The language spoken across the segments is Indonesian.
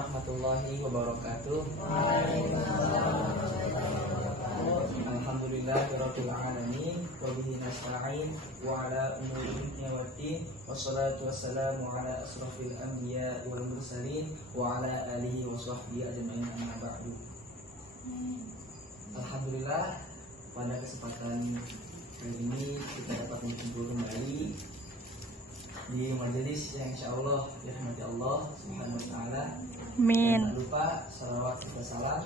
warahmatullahi wabarakatuh. Alhamdulillahirabbil alamin wa bihi nasta'in wa ala umuri dunya waddin wassalatu wassalamu ala asrofil anbiya wal mursalin wa ala alihi wa sahbihi ajma'in amma ba'du. Alhamdulillah, pada kesempatan kali ini kita dapat berkumpul kembali di majelis yang insyaallah dirahmati Allah Subhanahu wa taala. Amin. Jangan lupa salawat serta salam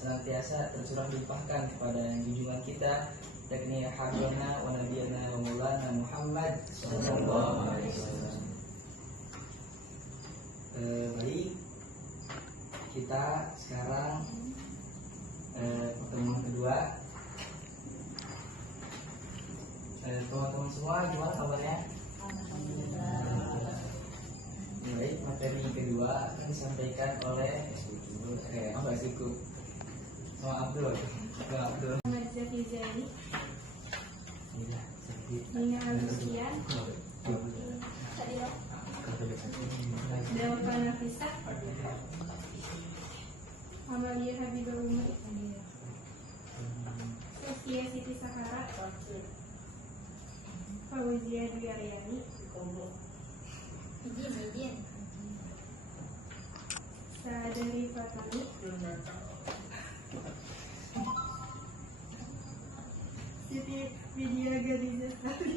senantiasa tercurah dilimpahkan kepada junjungan kita, yakni habibana wa nabiyana wa maulana Muhammad sallallahu alaihi wasallam. Baik, kita sekarang pertemuan kedua. Teman-teman semua gimana kabarnya? Baik, materi kedua akan disampaikan oleh Mbak Siku sama Abdul. Muhammad Zaki Zaini, Nina Alusian, Delva Nafisa, Amalia Habibah Umar, Sofia Siti Sahara, Fauzia Dwi Aryani, Saadari Fatani, Siti Vidya Gadiza Sari,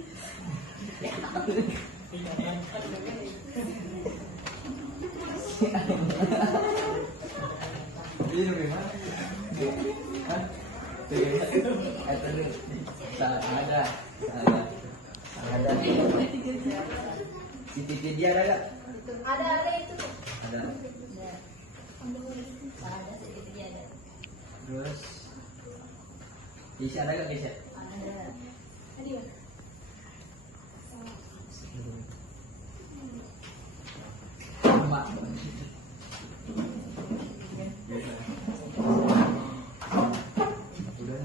Siti Vidya ada nggak? ada itu tuh. Ada. Terus Kisah ada nggak Kisah? Tadi mana? Mak. Udah.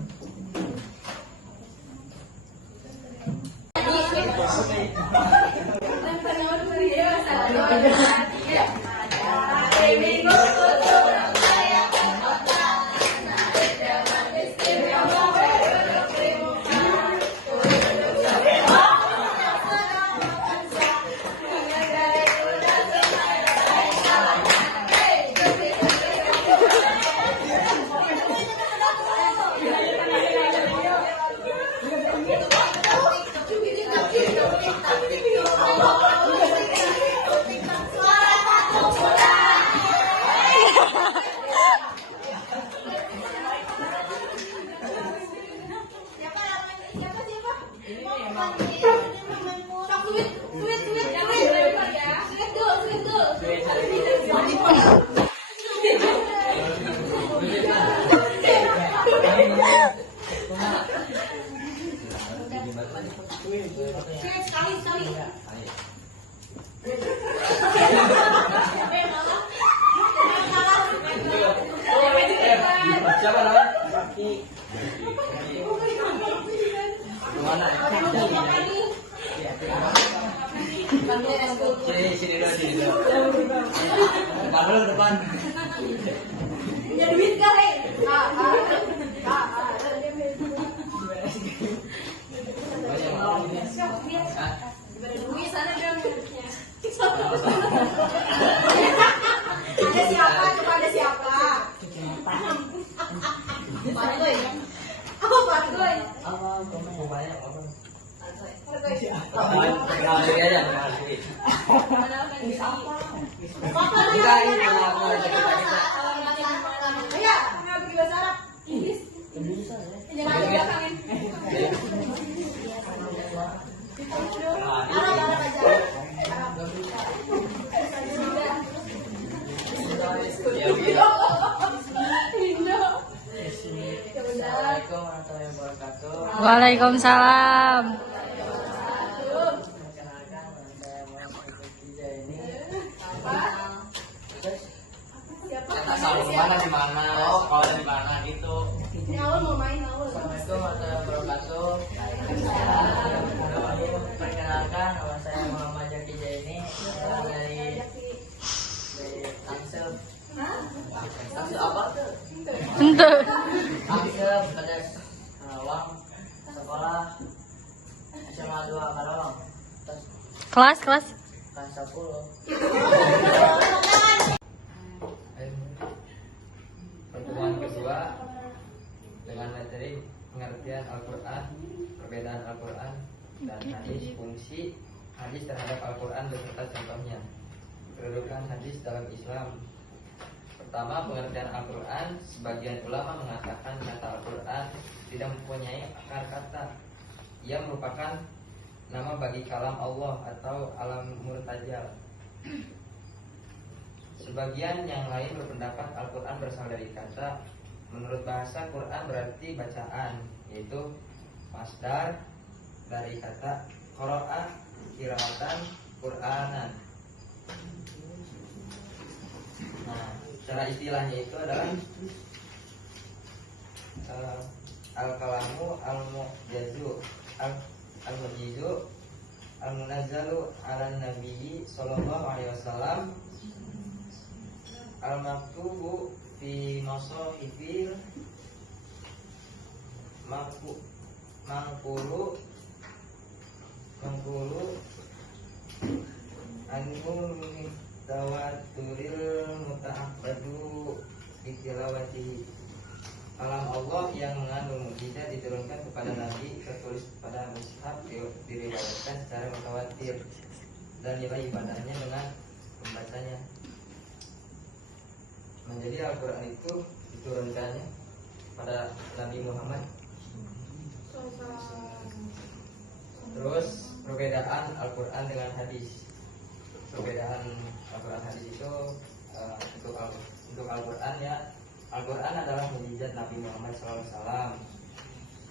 Siapa namanya? Mana? Sini dulu. Kamu depan. Punya duit gak, Ada siapa? Coba ada siapa? Pargoy. Apa Pargoy? Apa kamu mau bayar apa? Pargoy. Kenal lagi aja, kenal lagi. Papa Kita ini kenal kita. Ayo, nggak pergi bahasa Arab. Inggris. Bisa ya. Jangan belakangin. Arab aja. Assalamualaikum warahmatullahi wabarakatuh. Waalaikumsalam. Perkenalkan, saya Muhammad Zaki ini. Mana di mana? Oh, kalau di mana gitu. Ini awal mau main awal. Assalamualaikum warahmatullahi wabarakatuh. Perkenalkan, nama saya Muhammad Zaki ini dari Tangsel. Akse apa tuh? Ente. Akse pada uang sekolah SMA 2 Karawang. Terus Kelas, kelas. kelas 10. Pertemuan kedua dengan materi pengertian Al-Quran, perbedaan Al-Quran dan hadis, fungsi hadis terhadap Al-Quran beserta contohnya, kedudukan hadis dalam Islam. Pertama, pengertian Al-Quran. Sebagian ulama mengatakan kata Al-Quran tidak mempunyai akar kata. Ia merupakan nama bagi kalam Allah atau alam murtajal. Sebagian yang lain berpendapat Al-Quran berasal dari kata. Menurut bahasa Quran berarti bacaan, yaitu masdar dari kata qara'a, qiraatan, Qur'anan. Nah, secara istilahnya itu adalah al-kalamu al-mu'jazu, al-mu'jizu, al-munazzalu ala nabiyyi sallallahu alaihi wasallam, al-maktubu fi masahifil mangkulu anhu tawaturil muta'abbadu bitilawati. Kalam Allah yang mengandung mukjizat diturunkan kepada Nabi, tertulis pada mushaf, diriwayatkan secara mutawatir, dan nilai ibadahnya dengan membacanya. Menjadi Al-Quran itu diturunkannya pada Nabi Muhammad. Terus perbedaan Al-Quran dengan hadis. Perbedaan Al-Quran hadis itu untuk Al-Quran ya, Al-Quran adalah mukjizat Nabi Muhammad SAW.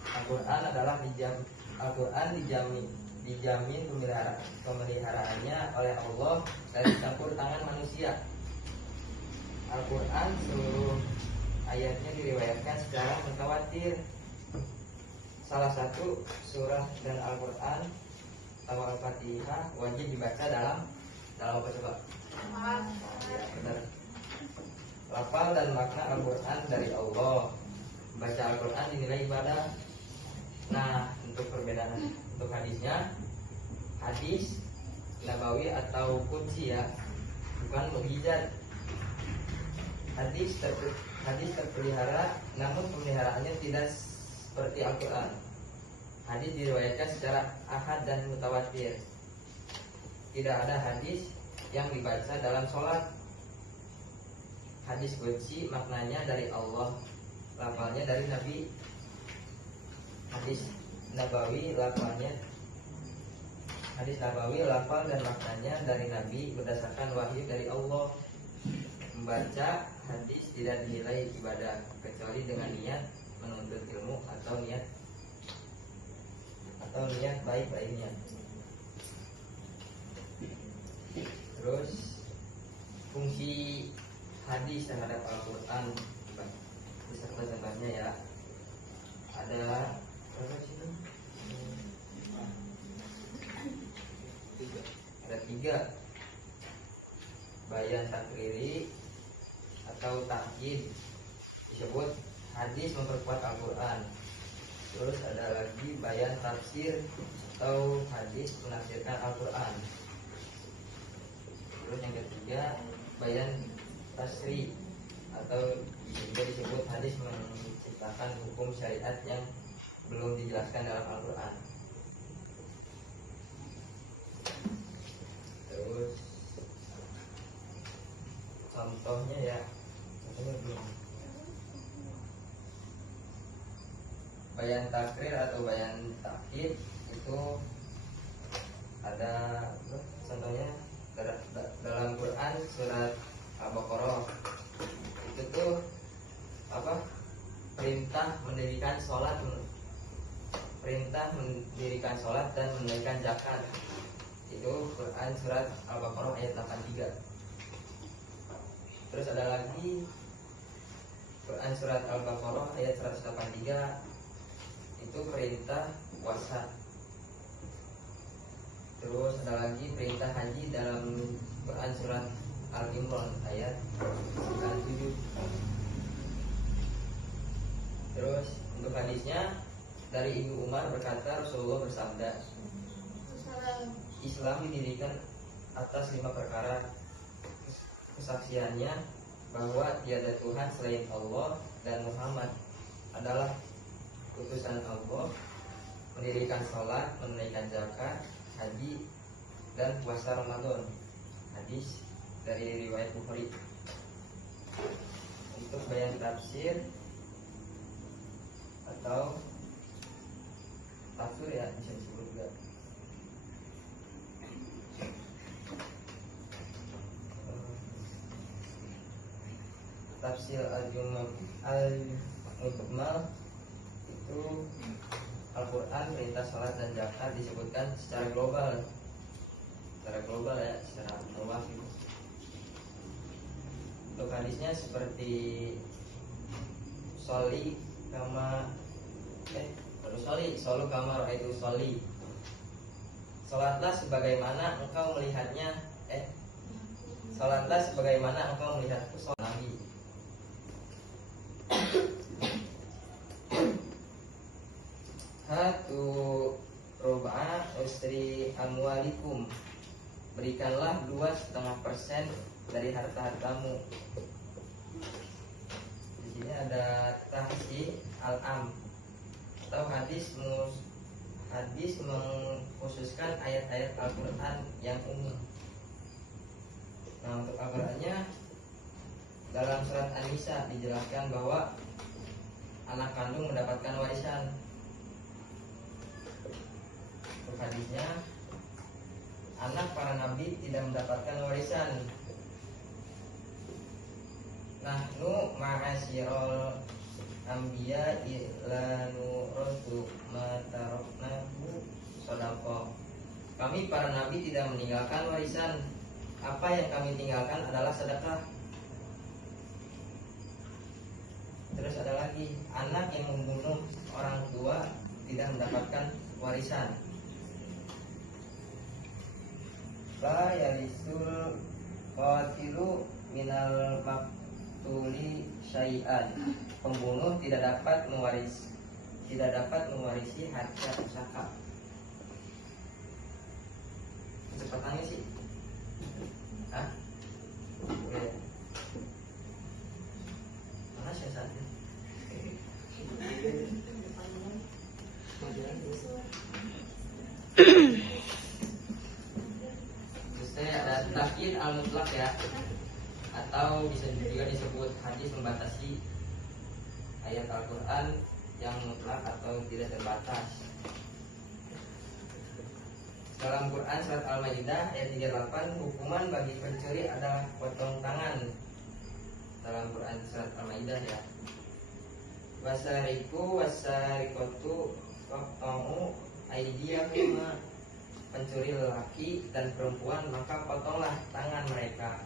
Al-Quran adalah dijamin pemeliharaannya oleh Allah dari campur tangan manusia. Al-Quran seluruh ayatnya diriwayatkan secara mutawatir. Salah satu surah dan Al-Quran atau Al-Fatihah wajib dibaca dalam apa coba? Ya, benar. Lafal dan makna Al-Quran dari Allah. Baca Al-Quran dinilai ibadah. Nah, untuk perbedaan untuk hadisnya, hadis nabawi atau qudsi ya, bukan mukjizat. Hadis terpelihara, namun pemeliharaannya tidak seperti Al-Quran. Hadis diriwayatkan secara ahad dan mutawatir. Tidak ada hadis yang dibaca dalam sholat. Hadis qudsi maknanya dari Allah, lafalnya dari Nabi. Hadis nabawi lafal dan maknanya dari Nabi berdasarkan wahyu dari Allah. Membaca hadis tidak dinilai ibadah kecuali dengan niat menuntut ilmu atau niat baik lainnya. Terus fungsi hadis terhadap Al-Quran beserta contohnya ya, ada berapa sini? Ada 3. Bayan takriri atau takyid, disebut hadis memperkuat Al-Quran. Terus ada lagi bayan tafsir atau hadis menafsirkan Al-Quran. Terus yang ketiga bayan tasri atau juga disebut hadis menciptakan hukum syariat yang belum dijelaskan dalam Al-Quran. Terus contohnya ya, bayan takrir atau bayan takkid itu ada contohnya dalam Quran surat Al-Baqarah. Itu tuh apa? Perintah mendirikan sholat dan menunaikan zakat. Itu Quran surat Al-Baqarah ayat 83. Terus ada lagi Quran surat Al-Baqarah ayat 183, itu perintah puasa. Terus ada lagi perintah haji dalam Quran surat Al-Imran ayat 9. dari Ibnu Umar berkata, Rasulullah bersabda, Islam didirikan atas 5 perkara. Kesaksiannya bahwa tiada Tuhan selain Allah dan Muhammad adalah utusan Allah, mendirikan sholat, menunaikan zakat, haji, dan puasa Ramadan. Hadis dari riwayat Bukhari. Untuk bayan tafsir atau tafsir ya bisa disebut juga. Tafsir al-Mujmal itu Al-Quran, perintah salat dan zakat disebutkan secara global ya, secara luas gitu. Untuk hadisnya seperti solu kama itu soli. Salatlah sebagaimana engkau melihatnya. Salatlah sebagaimana engkau melihatku salat Nabi. Hatu roba usri amwalikum, berikanlah 2,5% dari harta-hartamu. Di sini ada tahsi al-am atau hadis mengkhususkan ayat-ayat Al-Quran yang umum. Nah, untuk Al-Qurannya dalam surat An-Nisa dijelaskan bahwa anak kandung mendapatkan warisan. Untuk hadisnya, anak para nabi tidak mendapatkan warisan. Nahnu ma'asyiral anbiya ila nurutu mataroknahu shadaqah. Kami para nabi tidak meninggalkan warisan. Apa yang kami tinggalkan adalah sedekah. Terus ada lagi, anak yang membunuh orang tua tidak mendapatkan warisan. La yarisul qatilu minal maktuli syai'an. Pembunuh tidak dapat mewarisi harta pusaka. Kecepatannya sih. Oke. Mana siasatnya? Terus ada takyid al-mutlak ya, atau bisa juga disebut hadis membatasi ayat Al-Quran yang mutlak atau tidak terbatas. Dalam Quran surat Al-Maidah ayat 38, hukuman bagi pencuri adalah potong tangan. Dalam Quran surat Al-Maidah ya. Wasariku wasarikotu waqta'u aydiyahuma, pencuri lelaki dan perempuan maka potonglah tangan mereka.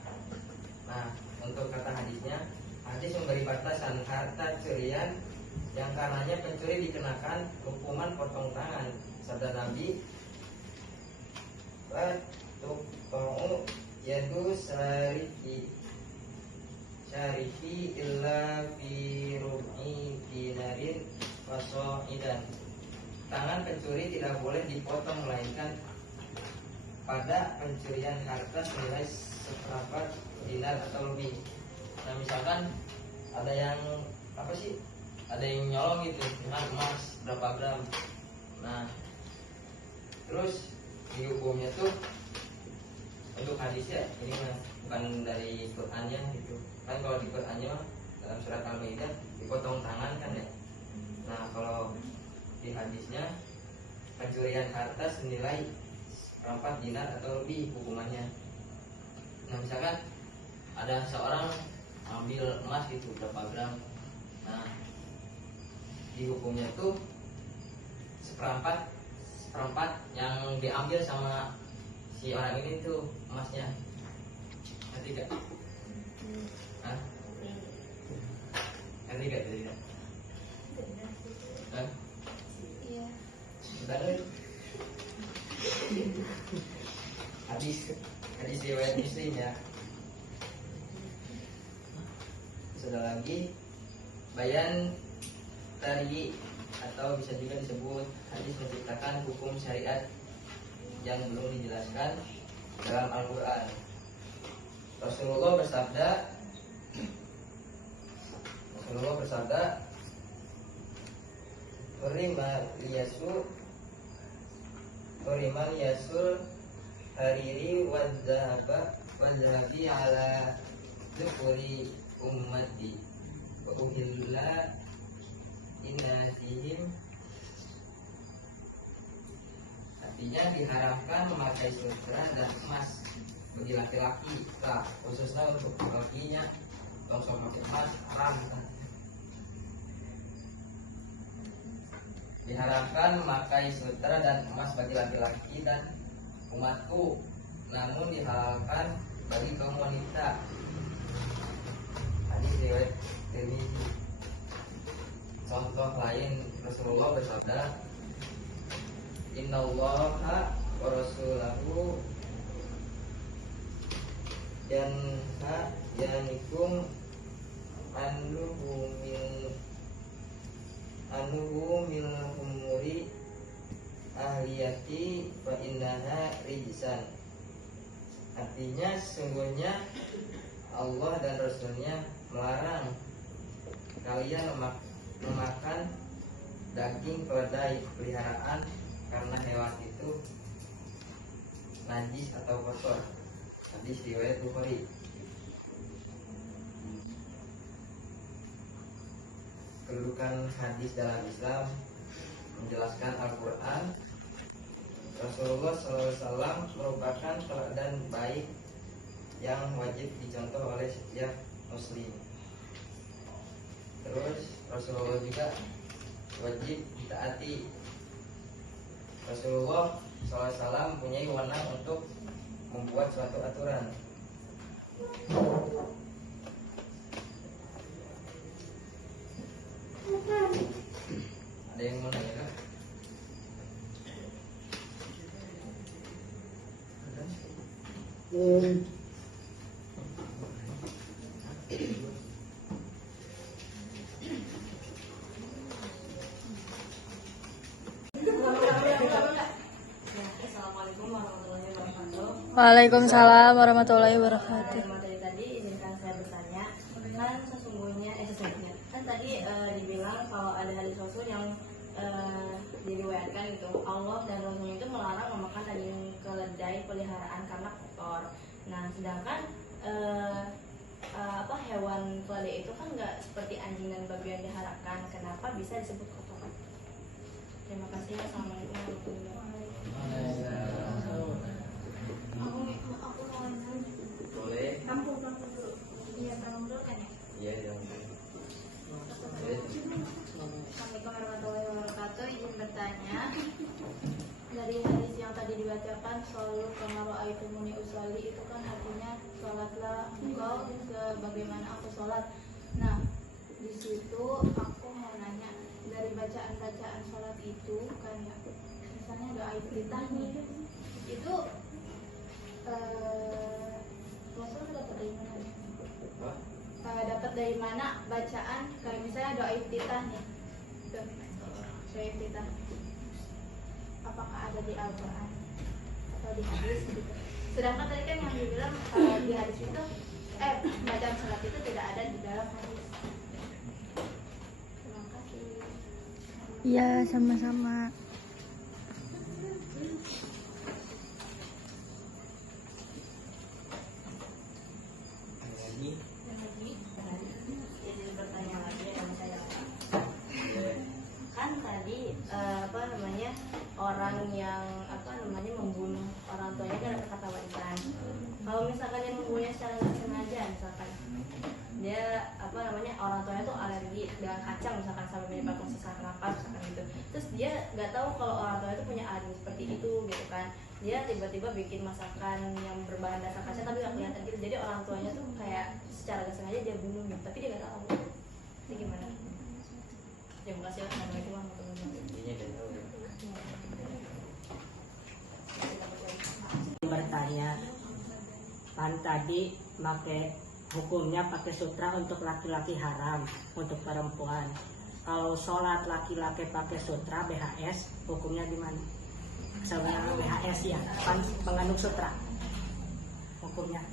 Nah, untuk kata hadisnya, hadis memberi batasan harta curian yang karenanya pencuri dikenakan hukuman potong tangan. Sabda Nabi, tuqta'u yadu syarifi illa fi rubi dinarin waso'idan. Tangan pencuri tidak boleh dipotong melainkan pada pencurian harta senilai seperempat dinar atau lebih. Nah, misalkan ada yang ada yang nyolong gitu dengan emas berapa gram. Nah, terus dihukumnya tuh untuk hadisnya ini mas, bukan dari Qurannya gitu. Kan kalau di Qurannya dalam surat Al-Maidah dipotong tangan kan ya. Nah, kalau di hadisnya pencurian harta senilai seperempat dinar atau lebih hukumannya. Nah, misalkan ada seorang ambil emas gitu berapa gram. Nah, dihukumnya tuh seperempat yang diambil sama si orang ini tuh emasnya. Nanti gak? Hah? Nanti gak? Hah? Iya. Bentar deh. Hadis riwayat Muslim ya. Sudah lagi bayan tari atau bisa juga disebut hadis menciptakan hukum syariat yang belum dijelaskan dalam Al-Quran. Rasulullah bersabda, Urimal yasul hariri wadzahabi ala dzukuri ummati wa uhilla inasihim. Artinya diharamkan memakai sutra dan emas bagi laki-laki lah, khususnya untuk lakinya langsung pakai emas haram. Diharapkan memakai sutra dan emas bagi laki-laki dan umatku, namun dihalalkan bagi kaum wanita. Hadis riwayat Tirmidzi. Contoh lain, Rasulullah bersabda, Innallaha wa rasulahu yanikum anuhu min umuri ahliyati fa innaha rijsan. Artinya sesungguhnya Allah dan Rasulnya melarang kalian memakan daging keledai peliharaan karena hewan itu najis atau kotor. Hadis riwayat Bukhari. Kedudukan hadis dalam Islam menjelaskan Al-Quran. Rasulullah SAW merupakan teladan baik yang wajib dicontoh oleh setiap muslim. Terus Rasulullah juga wajib ditaati. Rasulullah SAW mempunyai wewenang untuk membuat suatu aturan. Ada yang mau nanya kan? Assalamualaikum warahmatullahi wabarakatuh. Waalaikumsalam warahmatullahi wabarakatuh. Materi tadi izinkan saya bertanya, kan sesungguhnya kan tadi dibilang kalau ada hadis Rasul yang diriwayatkan gitu, Allah dan Rasulnya itu melarang memakan daging keledai peliharaan karena kotor. Nah, sedangkan hewan keledai itu kan nggak seperti anjing dan babi yang diharapkan. Kenapa bisa disebut kotor? Terima kasih. Assalamualaikum warahmatullahi wabarakatuh. Aku mau nanya. Boleh? Tampung dulu. Iya, tampung dulu kan ya? Iya, yang Assalamualaikum warahmatullahi wabarakatuh. Izin bertanya, dari hadis yang tadi dibacakan selalu kamaru aitumuni usolli, itu kan artinya sholatlah engkau sebagaimana aku sholat. Nah, di situ aku mau nanya, dari bacaan-bacaan sholat itu kan ya, misalnya doa iftitah nih, itu Rasul dapat dari mana? Dapat dari mana bacaan kayak misalnya doa iftitah nih? Tuh, doa iftitah. Apakah ada di Al-Quran atau di hadis gitu? Sedangkan tadi kan yang dibilang di hadis itu bacaan sholat itu tidak ada di dalam hadis. Terima kasih. Iya, sama-sama. lagi. Dan lagi, izin bertanya lagi yang saya kan tadi orang yang membunuh orang tuanya kan ada kata warisan. Kalau misalkan dia membunuhnya secara nggak sengaja, misalkan dia orang tuanya tuh alergi dengan kacang misalkan sampai menyebabkan sesak napas misalkan gitu, terus dia nggak tahu kalau orang tuanya tuh punya alergi seperti itu gitu kan, dia tiba-tiba bikin masakan yang berbahan dasar kacang tapi nggak kelihatan gitu, jadi orang tuanya tuh kayak secara nggak sengaja dia bunuh gitu, tapi dia nggak tahu. Itu gimana? Terima kasih. Assalamualaikum warahmatullahi wabarakatuh. Intinya udah tahu ya. Bertanya, kan tadi hukumnya pakai sutra untuk laki-laki haram, untuk perempuan. Kalau sholat laki-laki pakai sutra BHS hukumnya gimana? Misalnya BHS ya, kan mengandung sutra. Hukumnya.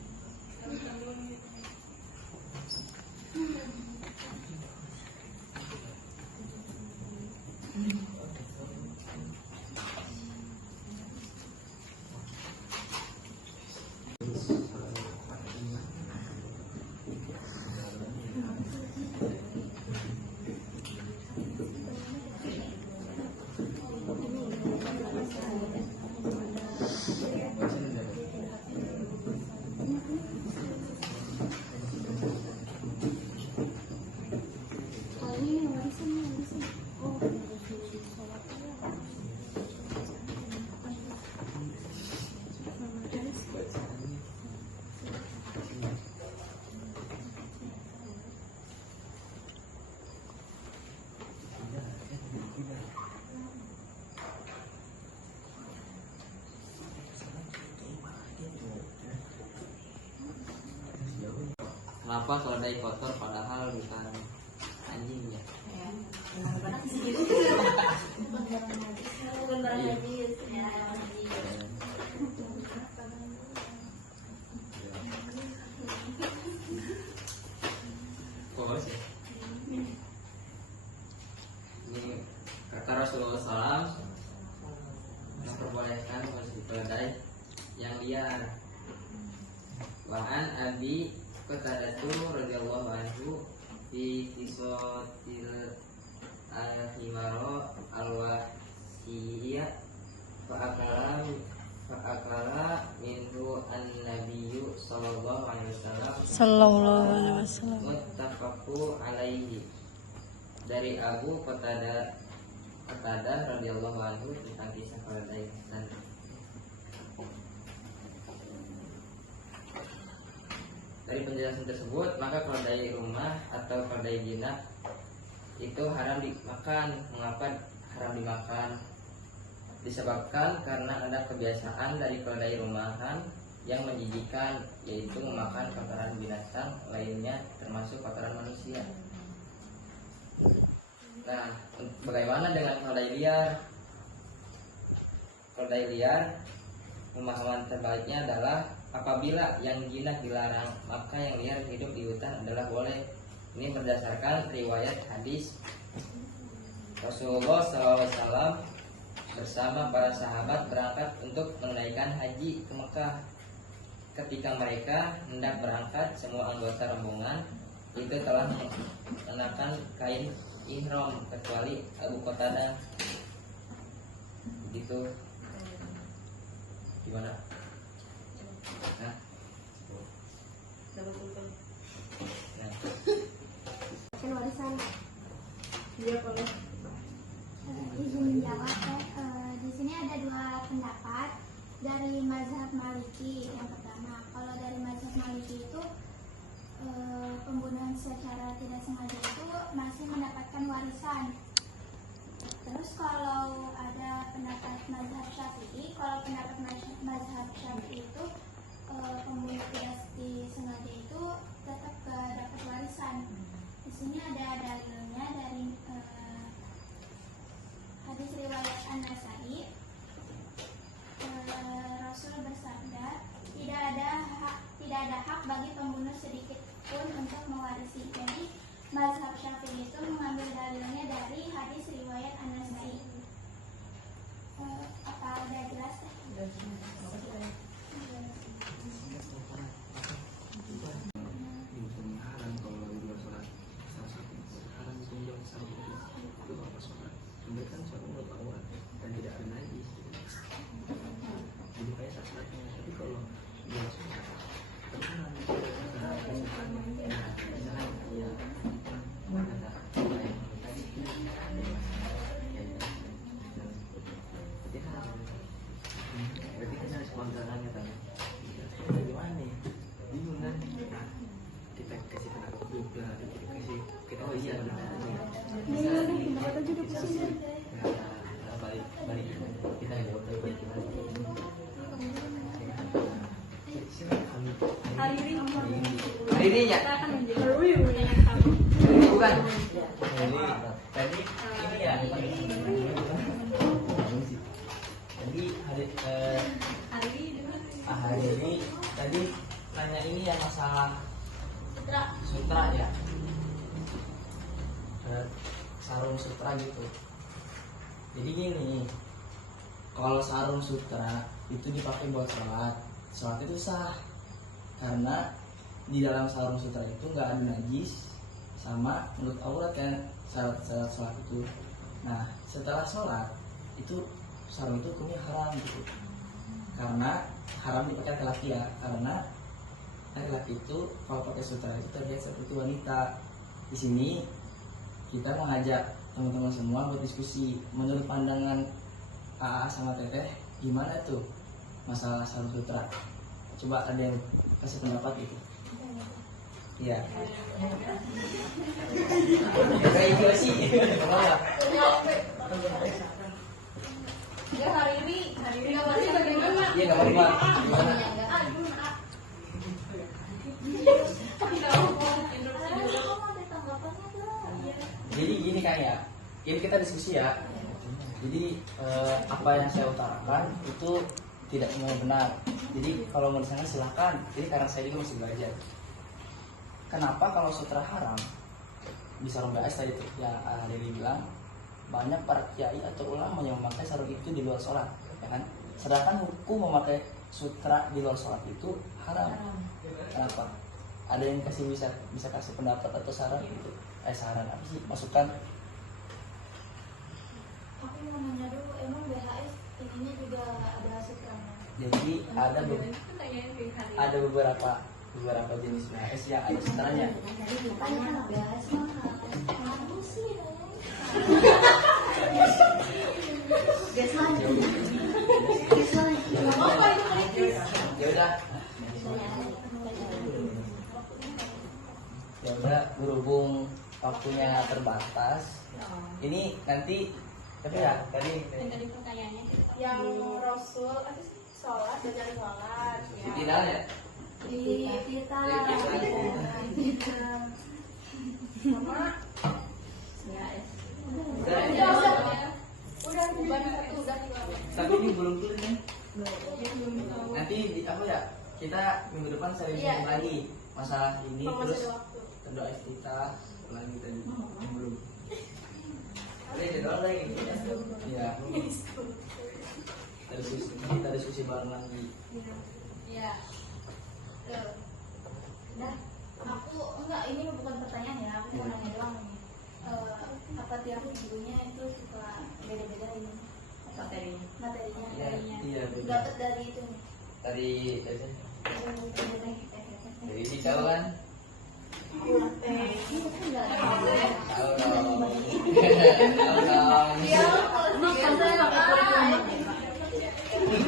Kenapa keledai kotor padahal bukan anjing ya? Bukan barang najis ya, najis. Kok sih? Ini kata Rasulullah SAW memperbolehkan konsumsi keledai yang liar. Wahan Abi Qatadatu radhiyallahu anhu fi qisatil al-himaro al-wasiyya fa'akala minhu an-nabiyyu sallallahu alaihi wasallam Sallallahu alaihi wasallam. muttafaqu alaihi. Dari Abu Qatadah radhiyallahu anhu tentang kisah keledai dan dari penjelasan tersebut, maka keledai rumah atau keledai jinak itu haram dimakan. Mengapa haram dimakan? Disebabkan karena ada kebiasaan dari keledai rumahan yang menjijikan, yaitu memakan kotoran binatang lainnya termasuk kotoran manusia. Nah, bagaimana dengan keledai liar? Keledai liar, pemahaman terbaiknya adalah apabila yang jinak dilarang, maka yang liar hidup di hutan adalah boleh. Ini berdasarkan riwayat hadis Rasulullah SAW bersama para sahabat berangkat untuk menunaikan haji ke Mekah. Ketika mereka hendak berangkat, semua anggota rombongan itu telah mengenakan kain ihram kecuali Abu Qatadah. Begitu. Gimana? Nah. Warisan dia boleh izin menjawab. Di sini ada dua pendapat dari mazhab Maliki. Yang pertama, kalau dari mazhab Maliki itu pembunuhan secara tidak sengaja itu masih mendapatkan warisan. Terus kalau ada pendapat mazhab Syafi'i, kalau pendapat mazhab Syafi'i itu pembunuh tidak disengaja itu tetap dapat warisan. Di sini ada dalilnya dari hadis riwayat An-Nasai. Rasul bersabda, tidak ada hak bagi pembunuh sedikit pun untuk mewarisi. Jadi mazhab Syafi'i itu mengambil dalilnya dari hadis riwayat An-Nasai. Apa udah jelas? Ririnya? Bukan. Tadi ini ya. Jadi hari ini tadi tanya ini ya masalah sutra ya. Sarung sutra gitu. Jadi gini, kalau sarung sutra itu dipakai buat sholat itu sah karena di dalam sarung sutra itu nggak ada najis sama menurut aurat kan syarat-syarat sholat itu. Nah setelah sholat itu sarung itu hukumnya haram gitu, karena haram dipakai laki-laki ya, karena laki-laki itu kalau pakai sutra itu terlihat seperti wanita. Di sini kita mengajak teman-teman semua buat diskusi, menurut pandangan AA sama Teteh gimana tuh masalah sarung sutra? Coba ada yang kasih pendapat gitu. Iya. Kayak itu sih. Ya hari ini nggak pasti bagaimana? Iya nggak apa-apa. Gimana? Jadi gini kan ya, ini kita diskusi ya. Jadi apa yang saya utarakan itu tidak semua benar. Jadi kalau mau disana silahkan. Jadi karena saya juga masih belajar. Kenapa kalau sutra haram di sarung BAS tadi tuh yang Lili bilang, banyak para kiai atau ulama yang memakai sarung itu di luar sholat, ya kan? Sedangkan hukum memakai sutra di luar sholat itu haram. Kenapa? Ada yang bisa kasih pendapat atau saran gitu? Saran apa sih? Masukan? Aku mau nanya dulu, emang BHS ininya juga ada sutranya? Jadi ada beberapa jenis BHS yang ada sutranya. Tanya BHS mana? Aku sih Ya udah. Ya udah, berhubung waktunya terbatas. Ini nanti tapi ya tadi Pertanyaannya yang Rasul sholat belajar sholat ya. tidak ya. di kita Sama udah Tapi ini belum clear nih. Nanti di apa ya? Kita minggu depan sering lagi masalah ini, terus doa iftitah lagi tadi yang belum. Ada doa lagi. Iya. Kita diskusi bareng lagi. ya. Nah, aku enggak, ini bukan pertanyaan ya, aku mau nanya doang nih. Apa tiap minggunya itu suka beda-beda ini materinya? Iya. Dapat dari itu nih. Dari si tahu kan? Tahu dong. Tahu dong.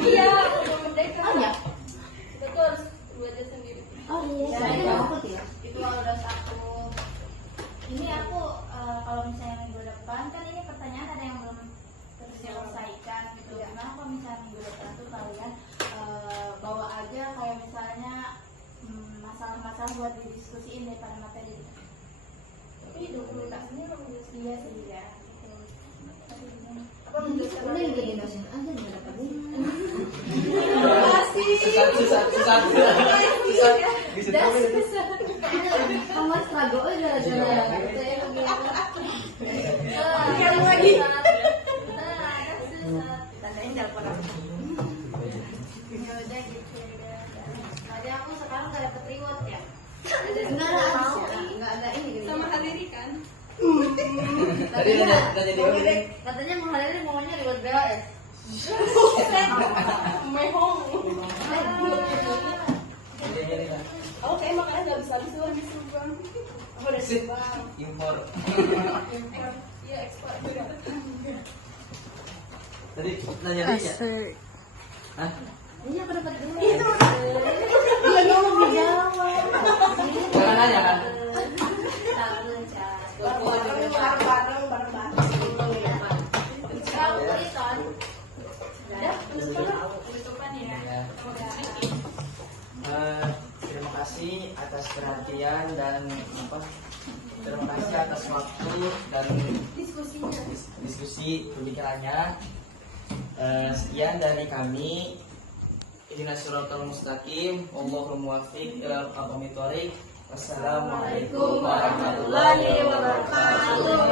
Iya, betul, harus belajar sendiri. Oh iya, Itu udah satu. ini aku kalau misalnya minggu depan kan ini pertanyaan ada yang belum terselesaikan gitu. Gimana kalau misalnya minggu depan tuh kalian bawa aja kayak misalnya masalah-masalah buat didiskusiin daripada materi. Tapi dokumentasinya memang Iya sih ya. apa menjelaskan Udah yang jadi dosen aja nggak dapat Susah. sama struggle aja gara-gara Tandain telepon aku. Ya udah gitu ya. Tadi aku sekarang gak dapet reward ya. nggak ada ini gitu. Sama Haliri kan? Tadi udah jadi oke. Katanya mau hari ini maunya reward BHS. Mehong. Jadi Oke, makanya nggak bisa habis dulu di Subang. Aku udah Sip. Subang. Impor. Iya, ekspor juga. Tadi nanya dia. Asik. Hah? Ini aku dapat dulu. Iya dong dijawab. Jangan nanya kan? Ya. Terima kasih atas perhatian dan terima kasih atas waktu dan diskusi pembicaranya. Sekian dari kami. Ihdinas siratal mustaqim. Wallahul muwaffiq ila aqwamit thoriq. Wassalamualaikum warahmatullahi wabarakatuh.